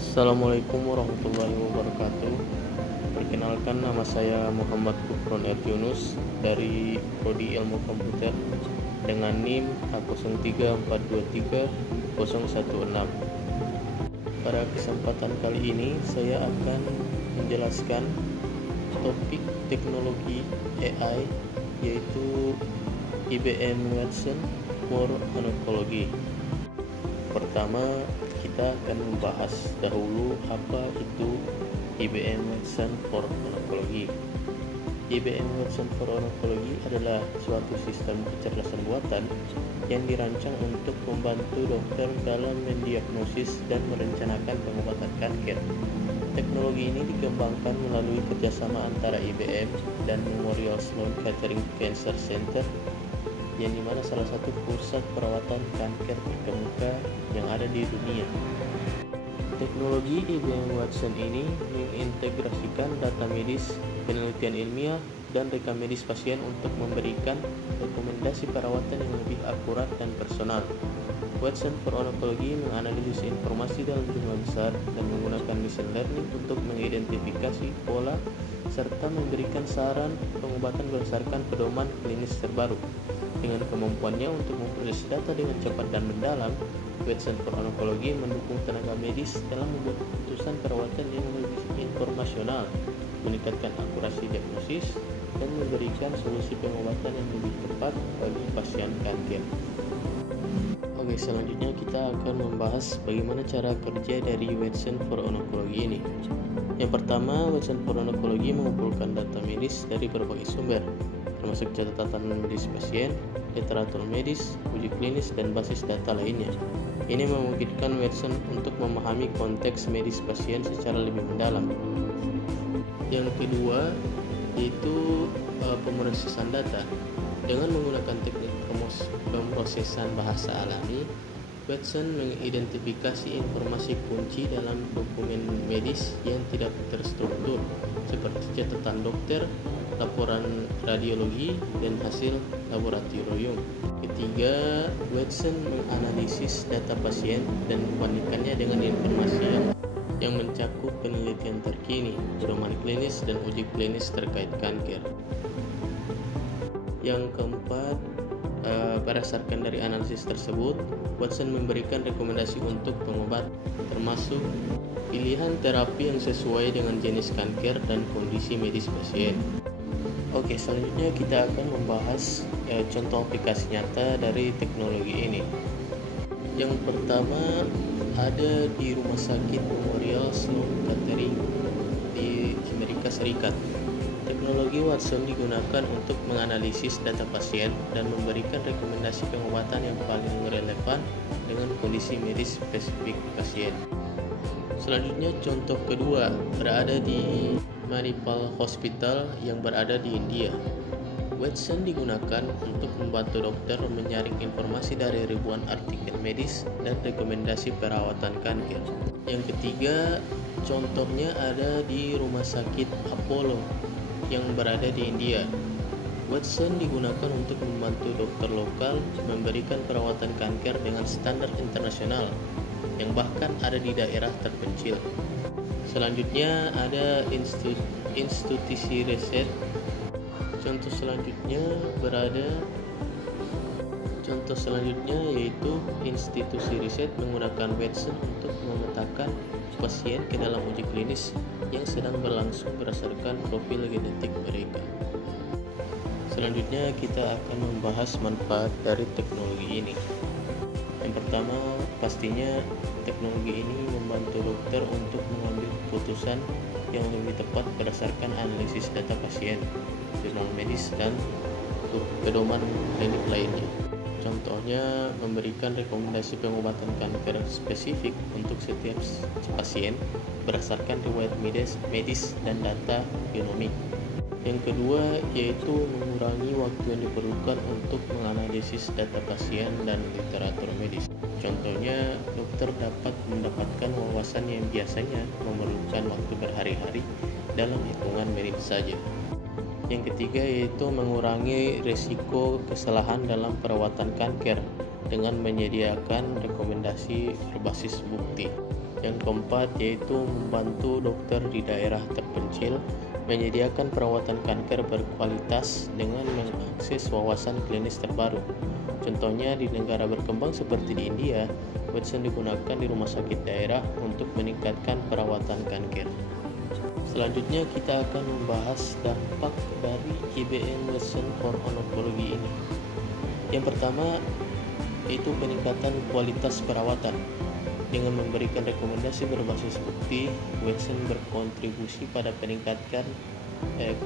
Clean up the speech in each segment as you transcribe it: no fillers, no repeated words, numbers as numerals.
Assalamualaikum warahmatullahi wabarakatuh. Perkenalkan, nama saya Muhammad Kufron Erjunus dari Prodi Ilmu Komputer dengan NIM A03423-016. Pada kesempatan kali ini saya akan menjelaskan topik teknologi AI, yaitu IBM Watson for Oncology. Pertama, kita akan membahas dahulu apa itu IBM Watson for Oncology. IBM Watson for Oncology adalah suatu sistem kecerdasan buatan yang dirancang untuk membantu dokter dalam mendiagnosis dan merencanakan pengobatan kanker. Teknologi ini dikembangkan melalui kerjasama antara IBM dan Memorial Sloan Kettering Cancer Center, yang dimana salah satu pusat perawatan kanker terkemuka yang ada di dunia. Teknologi IBM Watson ini mengintegrasikan data medis, penelitian ilmiah, dan rekam medis pasien untuk memberikan rekomendasi perawatan yang lebih akurat dan personal. Watson for Oncology menganalisis informasi dalam jumlah besar dan menggunakan machine learning untuk mengidentifikasi pola serta memberikan saran pengobatan berdasarkan pedoman klinis terbaru. Dengan kemampuannya untuk memproses data dengan cepat dan mendalam, Watson for Oncology mendukung tenaga medis dalam membuat keputusan perawatan yang lebih informasional, meningkatkan akurasi diagnosis, dan memberikan solusi pengobatan yang lebih tepat bagi pasien kanker. Oke, selanjutnya kita akan membahas bagaimana cara kerja dari Watson for Oncology ini. Yang pertama, Watson for Oncology mengumpulkan data medis dari berbagai sumber, termasuk catatan medis pasien, literatur medis, uji klinis, dan basis data lainnya. Ini memungkinkan Watson untuk memahami konteks medis pasien secara lebih mendalam. Yang kedua, yaitu pemrosesan data. Dengan menggunakan teknik pemrosesan bahasa alami, Watson mengidentifikasi informasi kunci dalam dokumen medis yang tidak terstruktur, seperti catatan dokter, laporan radiologi, dan hasil laboratorium. Ketiga, Watson menganalisis data pasien dan membandingkannya dengan informasi yang mencakup penelitian terkini, pedoman klinis, dan uji klinis terkait kanker. Yang keempat, berdasarkan dari analisis tersebut, Watson memberikan rekomendasi untuk pengobatan, termasuk pilihan terapi yang sesuai dengan jenis kanker dan kondisi medis pasien. Oke, selanjutnya kita akan membahas contoh aplikasi nyata dari teknologi ini. Yang pertama ada di Rumah Sakit Memorial Sloan Kettering di Amerika Serikat. Teknologi Watson digunakan untuk menganalisis data pasien dan memberikan rekomendasi pengobatan yang paling relevan dengan kondisi medis spesifik pasien. Selanjutnya, contoh kedua berada di Manipal Hospital yang berada di India. Watson digunakan untuk membantu dokter menyaring informasi dari ribuan artikel medis dan rekomendasi perawatan kanker. Yang ketiga, contohnya ada di Rumah Sakit Apollo yang berada di India. Watson digunakan untuk membantu dokter lokal memberikan perawatan kanker dengan standar internasional yang bahkan ada di daerah terpencil. Selanjutnya ada institusi riset. Contoh selanjutnya yaitu institusi riset menggunakan Watson untuk memetakan pasien ke dalam uji klinis yang sedang berlangsung berdasarkan profil genetik mereka. Selanjutnya kita akan membahas manfaat dari teknologi ini. Yang pertama, pastinya teknologi ini membantu dokter untuk mengambil keputusan yang lebih tepat berdasarkan analisis data pasien, jurnal medis, dan pedoman klinik lainnya. Contohnya, memberikan rekomendasi pengobatan kanker spesifik untuk setiap pasien berdasarkan riwayat medis dan data genomik. Yang kedua, yaitu mengurangi waktu yang diperlukan untuk menganalisis data pasien dan literatur medis. Contohnya, dokter dapat mendapatkan wawasan yang biasanya memerlukan waktu berhari-hari dalam hitungan menit saja. Yang ketiga yaitu mengurangi risiko kesalahan dalam perawatan kanker dengan menyediakan rekomendasi berbasis bukti. Yang keempat yaitu membantu dokter di daerah terpencil menyediakan perawatan kanker berkualitas dengan mengakses wawasan klinis terbaru. Contohnya di negara berkembang seperti di India, Watson digunakan di rumah sakit daerah untuk meningkatkan perawatan kanker. Selanjutnya kita akan membahas dampak dari IBM Watson for Oncology ini. Yang pertama yaitu peningkatan kualitas perawatan. Dengan memberikan rekomendasi berbasis bukti, Watson berkontribusi pada peningkatan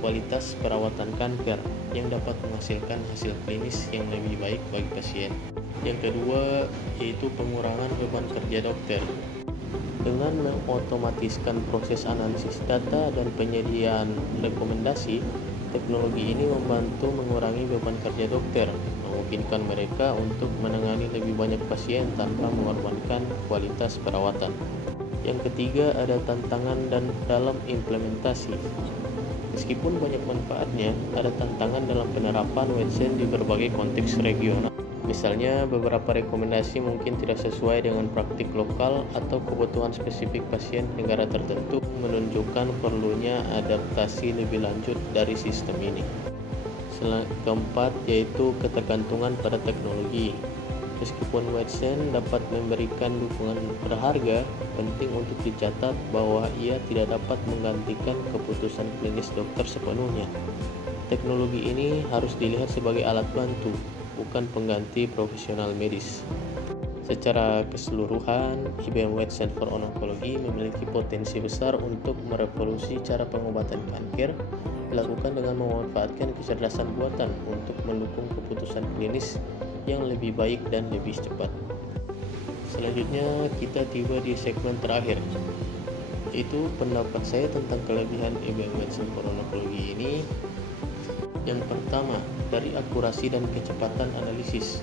kualitas perawatan kanker yang dapat menghasilkan hasil klinis yang lebih baik bagi pasien. Yang kedua yaitu pengurangan beban kerja dokter. Dengan mengotomatiskan proses analisis data dan penyediaan rekomendasi, teknologi ini membantu mengurangi beban kerja dokter, memungkinkan mereka untuk menangani lebih banyak pasien tanpa mengorbankan kualitas perawatan. Yang ketiga ada tantangan dan dalam implementasi. Meskipun banyak manfaatnya, ada tantangan dalam penerapan Watson di berbagai konteks regional. Misalnya, beberapa rekomendasi mungkin tidak sesuai dengan praktik lokal atau kebutuhan spesifik pasien negara tertentu, menunjukkan perlunya adaptasi lebih lanjut dari sistem ini. Keempat yaitu ketergantungan pada teknologi. Meskipun Watson dapat memberikan dukungan berharga, penting untuk dicatat bahwa ia tidak dapat menggantikan keputusan klinis dokter sepenuhnya. Teknologi ini harus dilihat sebagai alat bantu, bukan pengganti profesional medis. Secara keseluruhan, IBM Watson for Oncology memiliki potensi besar untuk merevolusi cara pengobatan kanker, dilakukan dengan memanfaatkan kecerdasan buatan untuk mendukung keputusan klinis yang lebih baik dan lebih cepat. Selanjutnya kita tiba di segmen terakhir, yaitu pendapat saya tentang kelebihan IBM Watson for Oncology ini. Yang pertama, dari akurasi dan kecepatan analisis.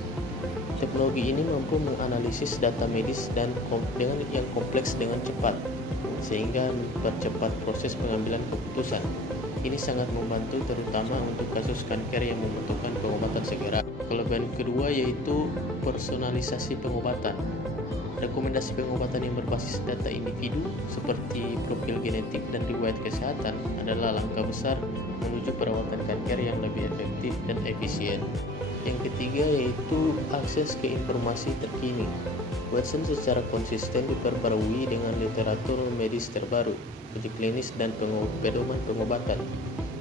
Teknologi ini mampu menganalisis data medis dan dengan yang kompleks dengan cepat, sehingga mempercepat proses pengambilan keputusan. Ini sangat membantu terutama untuk kasus kanker yang membutuhkan pengobatan segera. Kelebihan kedua yaitu personalisasi pengobatan. Rekomendasi pengobatan yang berbasis data individu seperti profil genetik dan riwayat kesehatan adalah langkah besar menuju perawatan kanker yang lebih efektif dan efisien. Yang ketiga yaitu akses ke informasi terkini. Watson secara konsisten diperbarui dengan literatur medis terbaru, uji klinis dan pedoman pengobatan.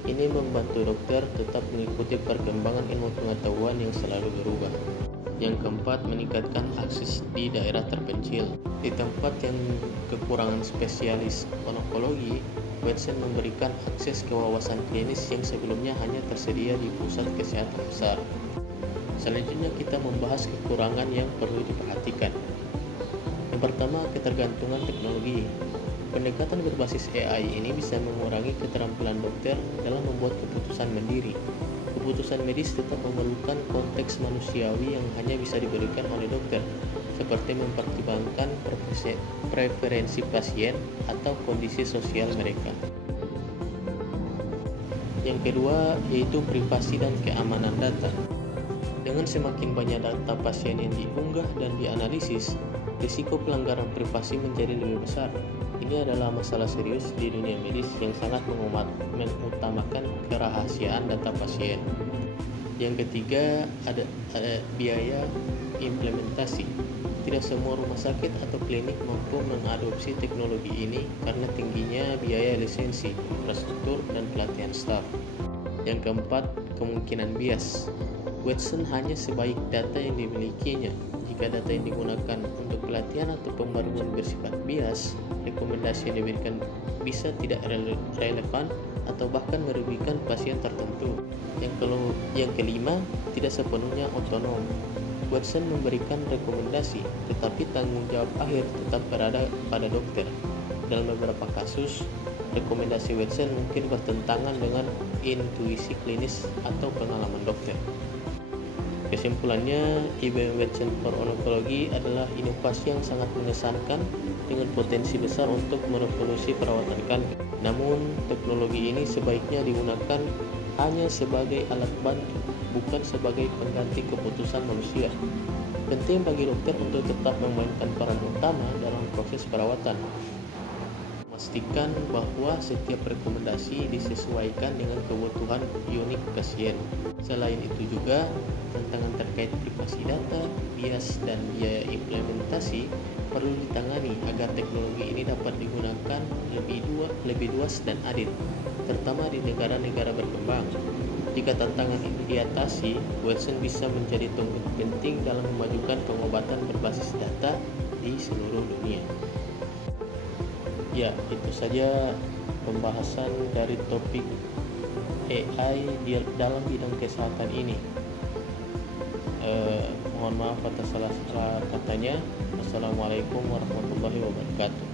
Ini membantu dokter tetap mengikuti perkembangan ilmu pengetahuan yang selalu berubah. Yang keempat, meningkatkan akses di daerah terpencil. Di tempat yang kekurangan spesialis onkologi, Watson memberikan akses ke wawasan klinis yang sebelumnya hanya tersedia di pusat kesehatan besar. Selanjutnya kita membahas kekurangan yang perlu diperhatikan. Yang pertama, ketergantungan teknologi. Pendekatan berbasis AI ini bisa mengurangi keterampilan dokter dalam membuat keputusan mandiri. Keputusan medis tetap memerlukan konteks manusiawi yang hanya bisa diberikan oleh dokter, seperti mempertimbangkan preferensi pasien atau kondisi sosial mereka. Yang kedua yaitu privasi dan keamanan data. Dengan semakin banyak data pasien yang diunggah dan dianalisis, risiko pelanggaran privasi menjadi lebih besar. Ini adalah masalah serius di dunia medis yang sangat mengutamakan kerahasiaan data pasien. Yang ketiga ada biaya implementasi. Tidak semua rumah sakit atau klinik mampu mengadopsi teknologi ini karena tingginya biaya lisensi, infrastruktur, dan pelatihan staf. Yang keempat, kemungkinan bias. Watson hanya sebaik data yang dimilikinya. Jika data yang digunakan untuk pelatihan atau pembaruan bersifat bias, rekomendasi yang diberikan bisa tidak relevan atau bahkan merugikan pasien tertentu. Yang kelima, tidak sepenuhnya otonom. Watson memberikan rekomendasi, tetapi tanggung jawab akhir tetap berada pada dokter. Dalam beberapa kasus, rekomendasi Watson mungkin bertentangan dengan intuisi klinis atau pengalaman dokter. Kesimpulannya, IBM Watson for Oncology adalah inovasi yang sangat mengesankan dengan potensi besar untuk merevolusi perawatan kanker. Namun, teknologi ini sebaiknya digunakan hanya sebagai alat bantu, bukan sebagai pengganti keputusan manusia. Penting bagi dokter untuk tetap memainkan peran utama dalam proses perawatan, memastikan bahwa setiap rekomendasi disesuaikan dengan kebutuhan unik pasien. Selain itu juga, tantangan terkait privasi data, bias, dan biaya implementasi perlu ditangani agar teknologi ini dapat digunakan lebih luas dan adil, terutama di negara-negara berkembang. Jika tantangan ini diatasi, Watson bisa menjadi tonggak penting dalam memajukan pengobatan berbasis data di seluruh dunia. Ya, itu saja pembahasan dari topik AI dalam bidang kesehatan ini. Mohon maaf atas salah katanya. Wassalamualaikum warahmatullahi wabarakatuh.